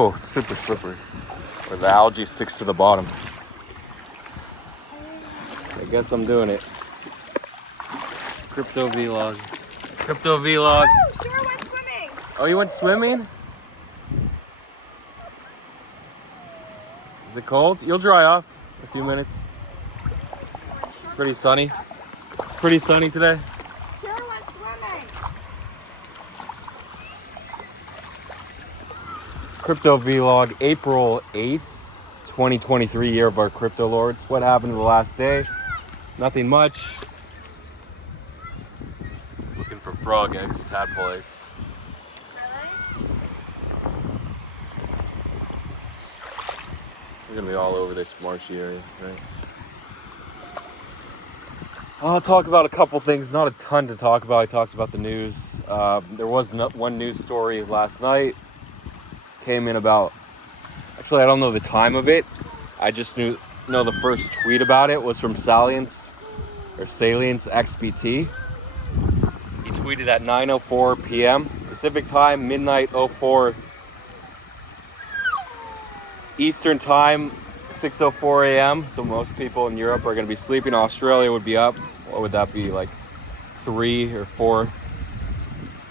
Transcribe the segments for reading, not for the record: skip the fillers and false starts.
Oh, it's super slippery. Where the algae sticks to the bottom. I guess I'm doing it. Crypto vlog. Crypto vlog. Oh, Shira went swimming. Oh, you went swimming? Is it cold? You'll dry off in a few minutes. It's pretty sunny. Pretty sunny today. Shira went swimming. Crypto vlog, April 8th, 2023, year of our crypto lords. What happened the last day? Nothing much. Looking for frog eggs, tadpole eggs. Really? We're gonna be all over this marshy area, right? I'll talk about a couple things, not a ton to talk about. I talked about the news. There was one news story last night. Came in about, actually I don't know the time of it. I just know the first tweet about it was from Salience XBT. He tweeted at 9:04 p.m. Pacific time, midnight 04 Eastern time, 6:04 a.m. So most people in Europe are going to be sleeping. Australia would be up. What would that be, like 3 or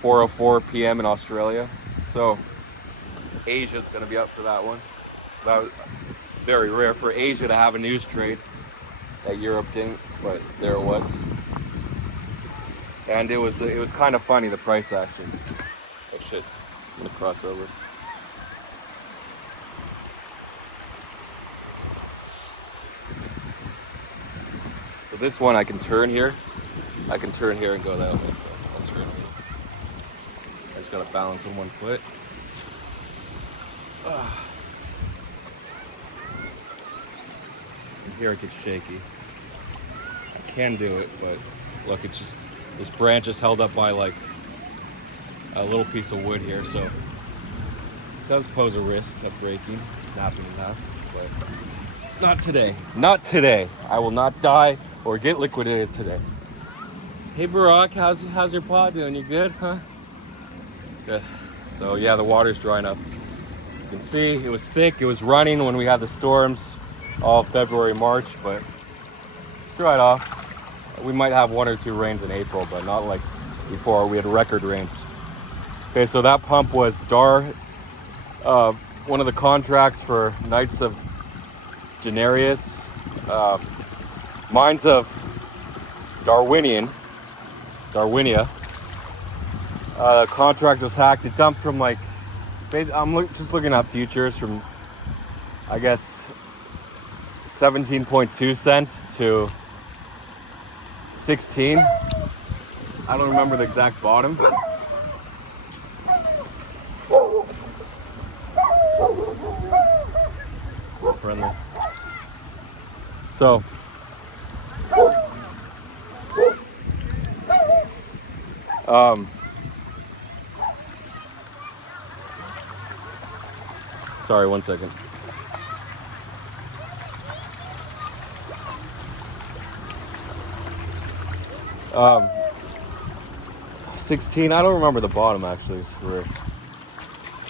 4:04 p.m. in Australia? So Asia's going to be up for that one. That was very rare for Asia to have a news trade that Europe didn't, but there it was. And it was kind of funny, the price action. Oh shit, I'm gonna cross over. So this one I can turn here. I can turn here and go that way, so I'll turn here. I just gotta balance on one foot. And here it gets shaky. I can do it, but look, it's just, this branch is held up by like a little piece of wood here, so it does pose a risk of breaking, snapping in half, but not today. Not today. I will not die or get liquidated today. Hey Barack, how's your pod doing? You good, huh? Good. So yeah, the water's drying up. You can see it was thick, it was running when we had the storms all February, March, but dried off. We might have 1 or 2 rains in April, but not like before. We had record rains. Okay, so that pump was one of the contracts for Knights of Genarius, Mines of Darwinia. Contract was hacked. It dumped from like, just looking at futures from, I guess, 17.2 cents to 16. I don't remember the exact bottom. Friendly. So sorry, 1 second. Um, 16, I don't remember the bottom actually.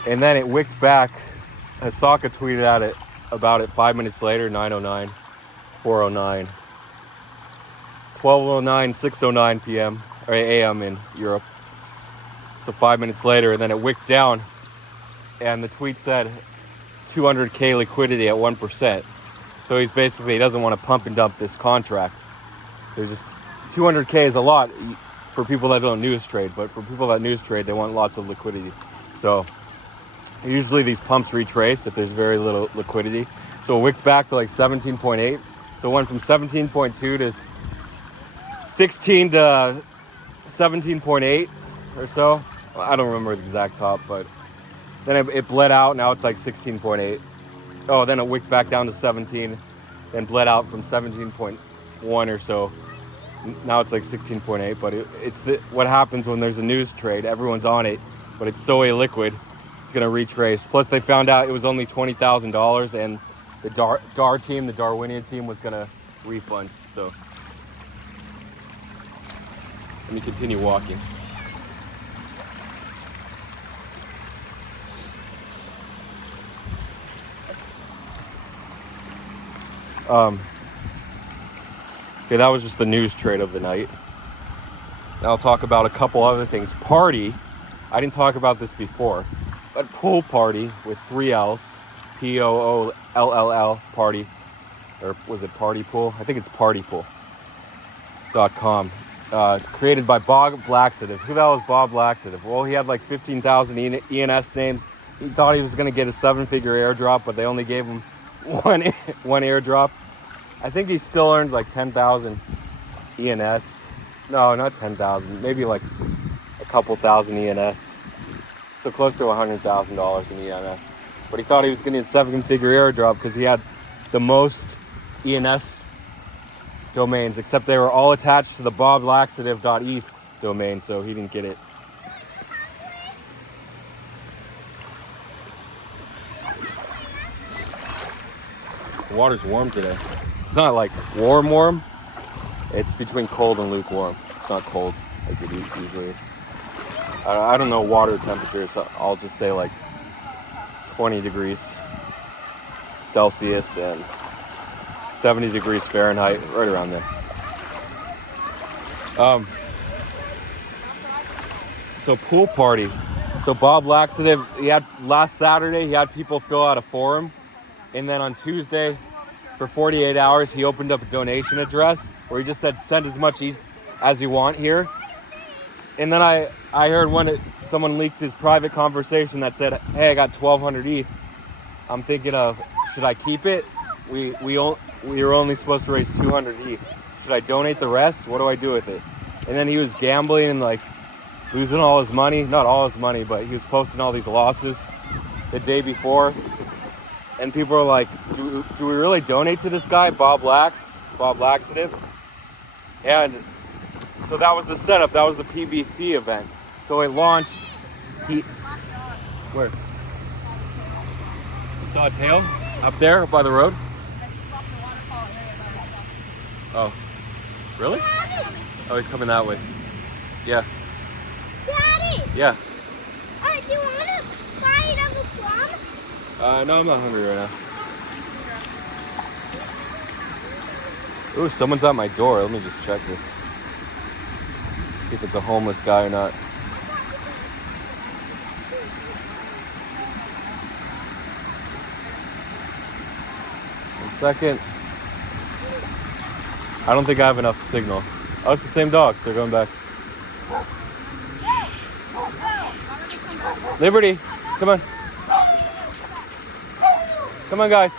And then it wicked back. Hasaka tweeted about it 5 minutes later, 9:09, 4:09, 12:09, 6:09 p.m. or a.m. in Europe. So 5 minutes later, and then it wicked down, and the tweet said 200k liquidity at 1%. So he doesn't want to pump and dump this contract. There's just 200k is a lot for people that don't news trade, but for people that news trade, they want lots of liquidity. So usually these pumps retrace if there's very little liquidity. So it wicked back to like 17.8. So it went from 17.2 to 16 to 17.8 or so. I don't remember the exact top, but then it bled out. Now it's like 16.8. Oh, then it wicked back down to 17, then bled out from 17.1 or so. Now it's like 16.8, but what happens when there's a news trade, everyone's on it, but it's so illiquid, it's going to retrace. Plus they found out it was only $20,000 and the DAR team, the Darwinian team, was going to refund. So let me continue walking. Okay, that was just the news trade of the night. Now I'll talk about a couple other things. Party. I didn't talk about this before, but pool party with 3 L's. POOLLL party. Or was it party pool? I think it's partypool.com. Created by Bob Laxative. Who the hell is Bob Laxative? Well, he had like 15,000 ENS names. He thought he was going to get a 7-figure airdrop, but they only gave him one airdrop. I think he still earned like 10,000 ENS. No, not 10,000. Maybe like a couple thousand ENS. So close to $100,000 in ENS. But he thought he was going to get a 7-figure airdrop because he had the most ENS domains, except they were all attached to the boblaxative.eth domain, so he didn't get it. The water's warm today. It's not like warm. It's between cold and lukewarm. It's not cold like it usually is. I don't know water temperatures. I'll just say like 20 degrees Celsius and 70 degrees Fahrenheit, right around there. So pool party. So Bob Laxative, last Saturday, he had people fill out a forum. And then on Tuesday, for 48 hours, he opened up a donation address where he just said, send as much as you want here. And then I heard someone leaked his private conversation that said, hey, I got 1,200 ETH. I'm thinking of, should I keep it? We were only supposed to raise 200 ETH. Should I donate the rest? What do I do with it? And then he was gambling and like losing all his money. Not all his money, but he was posting all these losses the day before. And people are like, do we really donate to this guy, Bob Laxative? And so that was the setup. That was the PBP event. So it launched. Where? You saw a tail? Up there by the road? Oh. Really? Oh, he's coming that way. Yeah. Daddy! Yeah. Do you want to bite of the swamp? No, I'm not hungry right now. Ooh, someone's at my door. Let me just check this. See if it's a homeless guy or not. One second. I don't think I have enough signal. Oh, it's the same dogs. They're going back. Liberty, come on. Come on, guys.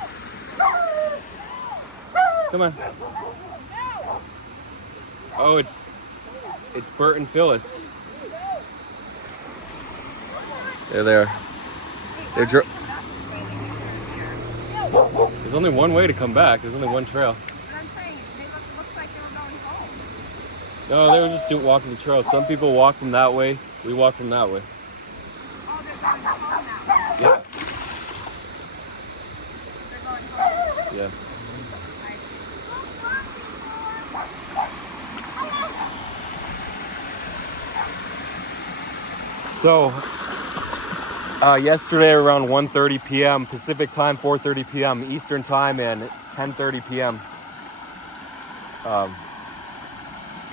Come on. Oh, it's Bert and Phyllis. There they are. There's only one way to come back. There's only one trail. But I'm saying, looks like they were going home. No, they were just walking the trail. Some people walk from that way. We walk from that way. Oh, they're going home now. Yeah. They're going home. Yeah. So, yesterday around 1:30 p.m. Pacific time, 4:30 p.m. Eastern time, and 10:30 p.m.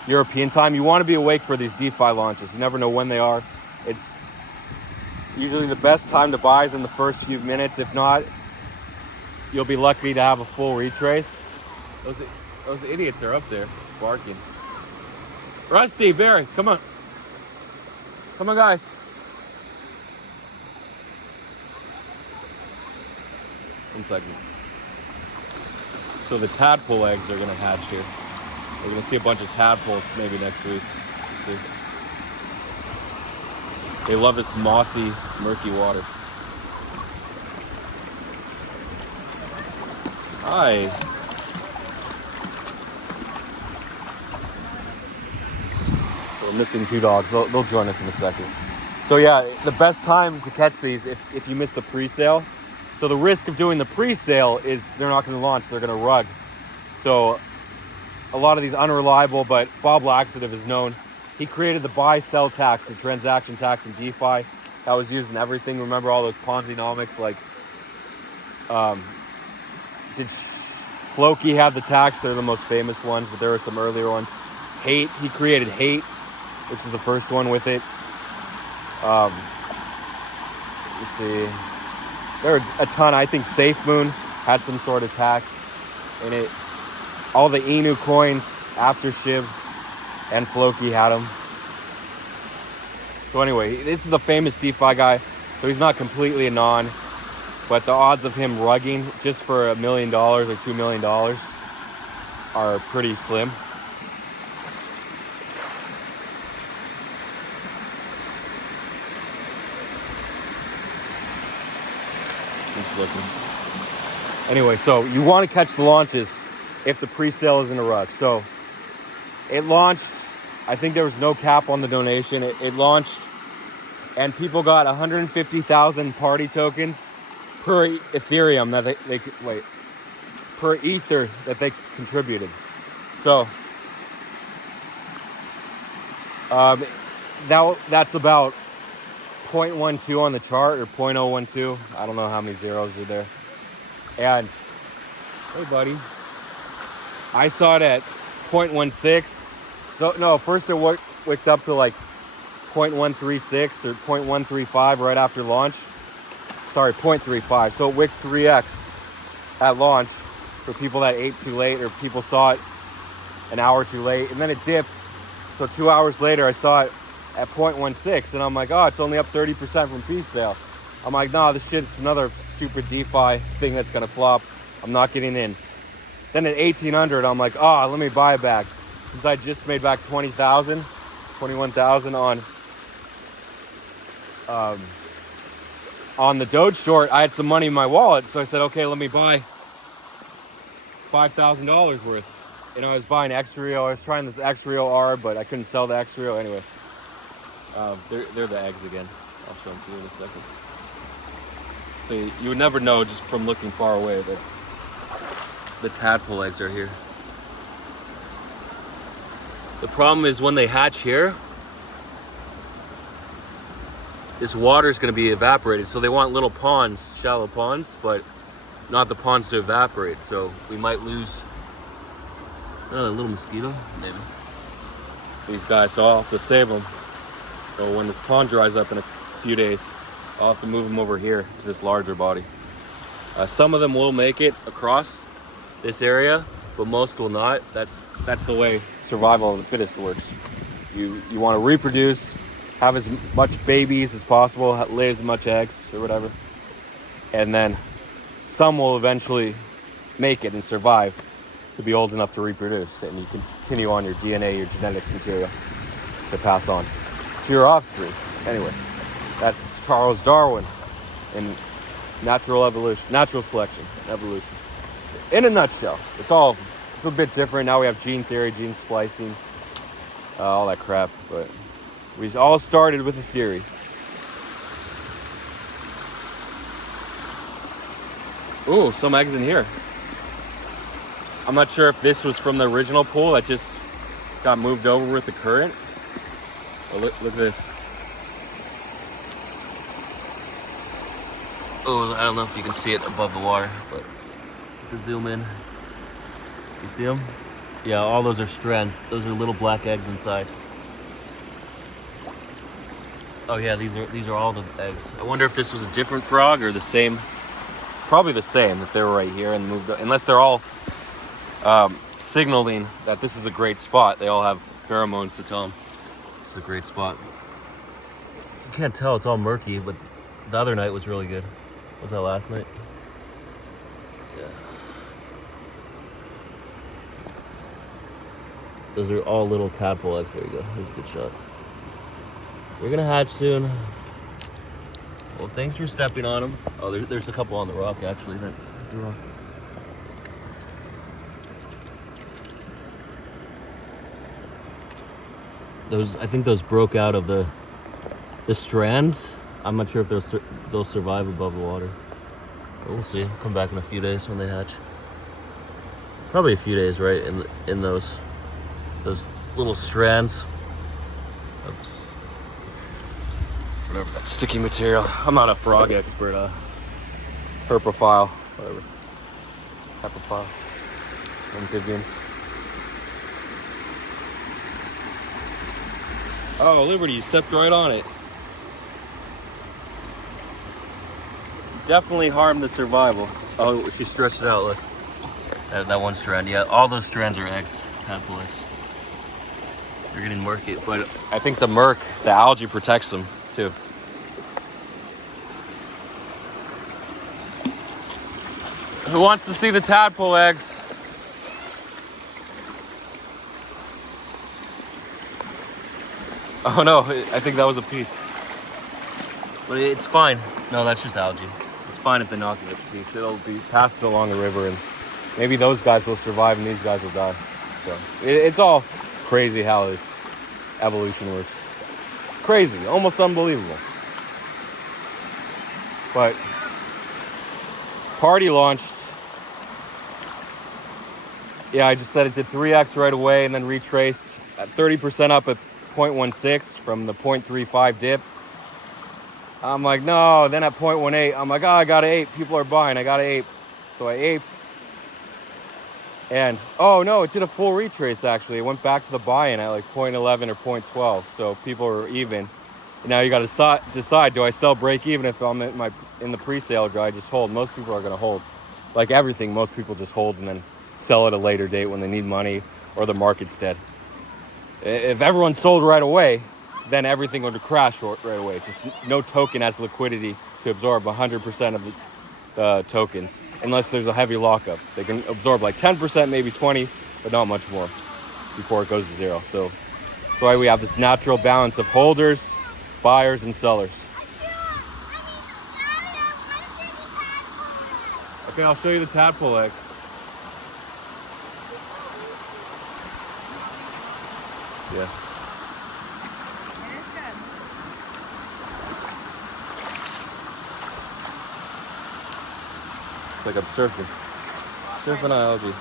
European time. You want to be awake for these DeFi launches. You never know when they are. It's usually the best time to buy is in the first few minutes. If not, you'll be lucky to have a full retrace. Those idiots are up there barking. Rusty, Barry, come on. Come on, guys. One second. So the tadpole eggs are going to hatch here. We're going to see a bunch of tadpoles maybe next week. Let's see. They love this mossy, murky water. Hi. We're missing 2 dogs. They'll join us in a second. So yeah, the best time to catch these if you miss the pre-sale. So the risk of doing the pre-sale is they're not going to launch. They're going to rug. So a lot of these unreliable, but Bob Laxative is known. He created the buy-sell tax, the transaction tax in DeFi. That was used in everything. Remember all those Ponzi-nomics like did Floki had the tax. They're the most famous ones, but there are some earlier ones. Hate, he created Hate, which is the first one with it. Let's see. There are a ton. I think SafeMoon had some sort of tax in it. All the Inu coins after Shiv and Floki had them. So anyway, this is the famous DeFi guy. So he's not completely a non, but the odds of him rugging just for $1 million or $2 million are pretty slim. Just looking. Anyway, so you want to catch the launches if the pre-sale is in a rush. So it launched, I think there was no cap on the donation. It launched and people got 150,000 party tokens per Ethereum that they per Ether that they contributed. So that's about 0.12 on the chart, or 0.012. I don't know how many zeros are there. And hey, buddy, I saw it at 0.16. So no, first it wicked up to like 0.136 or 0.135 right after launch. Sorry, 0.35. So it wicked 3x at launch for people that ate too late or people saw it an hour too late, and then it dipped. So 2 hours later, I saw it at 0.16, and I'm like, oh, it's only up 30% from pre-sale. I'm like, nah, this shit's another stupid DeFi thing that's gonna flop. I'm not getting in. Then at 1800, I'm like, oh, let me buy it back. Since I just made back 20,000, 21,000 on the Doge short, I had some money in my wallet, so I said, okay, let me buy $5,000 worth. You know, I was buying XREO. I was trying this XREO R, but I couldn't sell the XREO anyway. They're the eggs again. I'll show them to you in a second. So you would never know just from looking far away that the tadpole eggs are here. The problem is when they hatch here, this water is going to be evaporated. So they want little ponds, shallow ponds, but not the ponds to evaporate. So we might lose a little mosquito, maybe. These guys, so I'll have to save them. So when this pond dries up in a few days, I'll have to move them over here to this larger body. Some of them will make it across this area, but most will not. That's the way survival of the fittest works. You want to reproduce, have as much babies as possible, lay as much eggs or whatever, and then some will eventually make it and survive to be old enough to reproduce, and you can continue on your DNA, your genetic material to pass on to your offspring. Anyway, that's Charles Darwin in natural selection, evolution. In a nutshell, it's a bit different. Now we have gene theory, gene splicing, all that crap, but we all started with a theory. Ooh, some eggs in here. I'm not sure if this was from the original pool that just got moved over with the current. But look at this. Oh, I don't know if you can see it above the water, but to zoom in. You see them? Yeah, all those are strands. Those are little black eggs inside. Oh yeah, these are all the eggs. I wonder if this was a different frog or the same. Probably the same if they were right here and moved up. Unless they're all signaling that this is a great spot. They all have pheromones to tell them this is a great spot. You can't tell, it's all murky, but the other night was really good. Was that last night? Yeah. Those are all little tadpole eggs. There you go. Here's a good shot. They're gonna hatch soon. Well, thanks for stepping on them. Oh, there's a couple on the rock actually. The rock. I think those broke out of the strands. I'm not sure if they'll survive above the water. But we'll see. Come back in a few days when they hatch. Probably a few days, right? In those little strands. Oops. Whatever. That sticky material. I'm not a frog expert. Herpophile. Whatever. Herpophile. amphibians. Oh, Liberty, you stepped right on it. Definitely harmed the survival. Oh, she stretched it out, look. That one strand, yeah. All those strands are eggs, tadpole eggs. They're getting murky, but I think the algae protects them, too. Who wants to see the tadpole eggs? Oh no, I think that was a piece. But it's fine. No, that's just algae. It's fine if they knock it a piece. It'll be passed along the river and maybe those guys will survive and these guys will die. So it's all crazy how this evolution works. Crazy, almost unbelievable. But party launched. Yeah, I just said it did 3x right away and then retraced at 30% up at 0.16 from the 0.35 dip. I'm like, no. Then at 0.18, I'm like, oh, I got to ape. People are buying. I got to ape. So I aped. And, oh, no, it did a full retrace, actually. It went back to the buy-in at like 0.11 or 0.12. So people are even. And now you got to decide, do I sell break even if I'm in the pre-sale, or do I just hold? Most people are going to hold. Like everything, most people just hold and then sell at a later date when they need money or the market's dead. If everyone sold right away, then everything would crash right away. Just no token has liquidity to absorb 100% of the tokens, unless there's a heavy lockup. They can absorb like 10%, maybe 20, but not much more before it goes to zero. So that's why we have this natural balance of holders, buyers, and sellers. Okay, I'll show you the tadpole eggs. Yeah. It's like I'm surfing. Surfing on algae.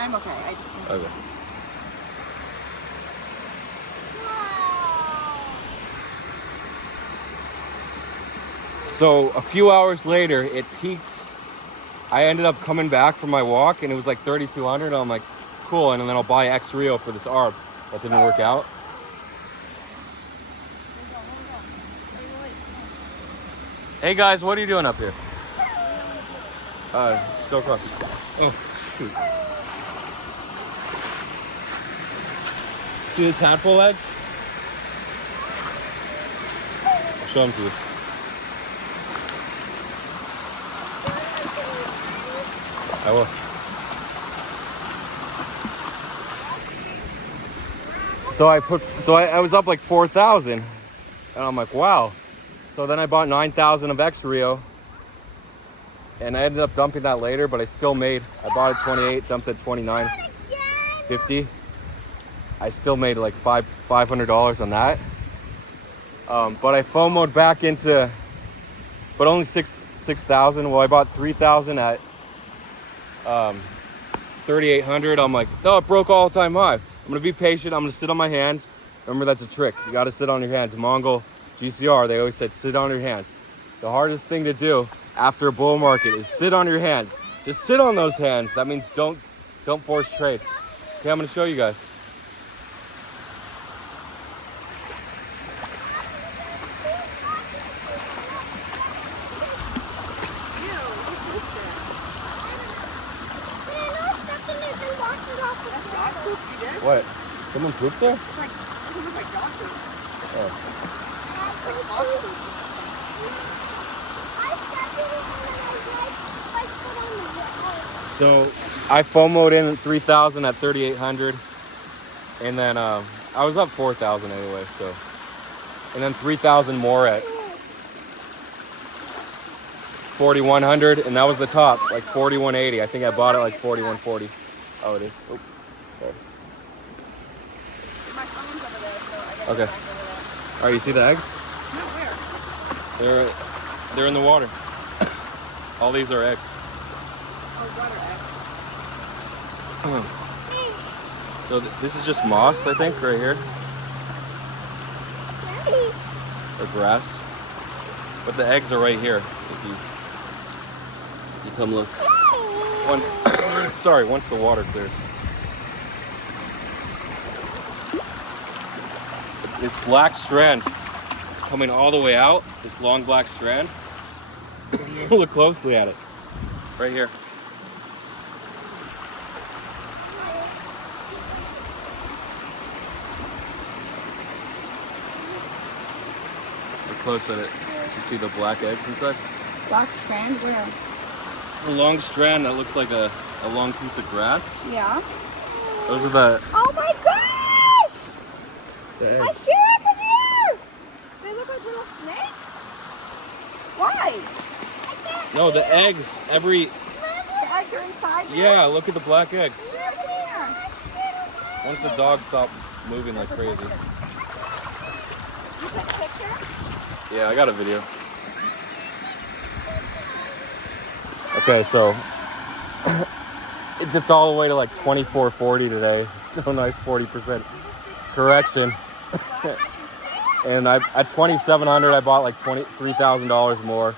I'm okay. I just. Okay. So a few hours later, it peaked. I ended up coming back from my walk, and it was like 3,200. I'm like, cool, and then I'll buy X Rio for this ARB. That didn't work out. Hey guys, what are you doing up here? Just go across. Oh, shoot. See the tadpole eggs? I'll show them to you. I will. So I was up like 4,000, and I'm like, wow. So then I bought 9,000 of X Rio, and I ended up dumping that later, but I still made. I bought it 28, dumped it 29.50. I still made like $500 on that. But I FOMO'd back into, but only 6,000. Well, I bought 3,000 at 3,800. I'm like, no, it broke all-time high. I'm gonna be patient. I'm gonna sit on my hands. Remember, that's a trick. You gotta sit on your hands. Mongol GCR, they always said sit on your hands. The hardest thing to do after a bull market is sit on your hands. Just sit on those hands. That means don't force trade. Okay, I'm gonna show you guys. What? Someone pooped there? It's like, it looks like dog food. Oh. So I FOMO'd in 3,000 at 3,800, and then I was up 4,000 anyway. So, and then 3,000 more at 4,100, and that was the top, like 4,180. I think I bought it like 4,140. Oh, it is. Oh, sorry. My phone's over there, so I gotta Okay. go back over there. All right, you see the eggs? No, where? They're in the water. All these are eggs. Oh, water eggs. So this is just moss, I think, right here. Or grass. But the eggs are right here. If you come look. Once, sorry, once the water clears. This black strand coming all the way out, this long black strand. Look closely at it. Right here. Look close at it. You see the black eggs inside? Black strand, where? A long strand that looks like a long piece of grass. Yeah. Those are the Oh my gosh! eggs. A sheer up in here! They look like little snakes? Why? No, the eggs, The eggs are inside there? yeah, look at the black eggs. Sheer up in here. Once the dogs stop moving like crazy. You took a picture? Yeah, I got a video. Okay, so it dipped all the way to like 24.40 today. Still a nice 40% correction. And at 2,700, I bought like $3,000 more.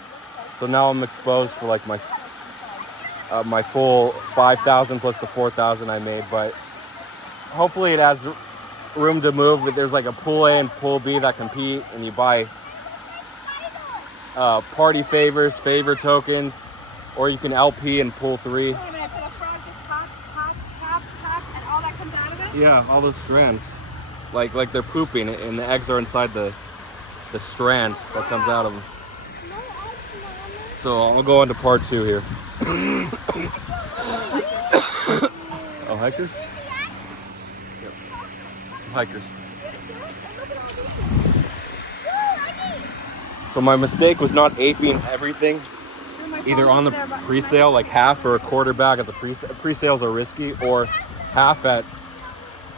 So now I'm exposed for like my full 5,000 plus the 4,000 I made. But hopefully it has room to move. But there's like a pool A and pool B that compete, and you buy party favor tokens, or you can LP and pool 3. Wait a minute, so the frog just pops, and all that comes out of it? Yeah, all those strands, like they're pooping, and the eggs are inside the strand that comes out of them. So I'll go on to part 2 here. Oh, hikers? Yep. Some hikers. So my mistake was not aping everything, either on the pre-sale, like half or a quarter bag at the pre-sales are risky, or half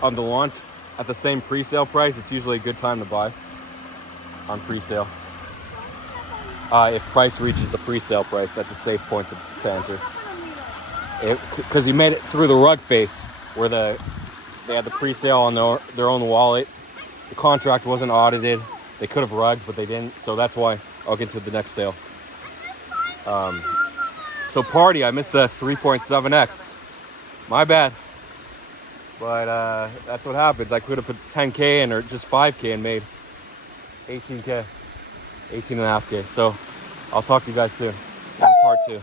on the launch at the same pre-sale price. It's usually a good time to buy on pre-sale. If price reaches the pre-sale price, that's a safe point to enter. Because he made it through the rug face, where they had the pre-sale on their own wallet. The contract wasn't audited. They could have rugged, but they didn't. So that's why I'll get to the next sale. So party, I missed a 3.7x. My bad. But that's what happens. I could have put 10K in or just 5K and made 18K, 18.5K. So I'll talk to you guys soon in part 2.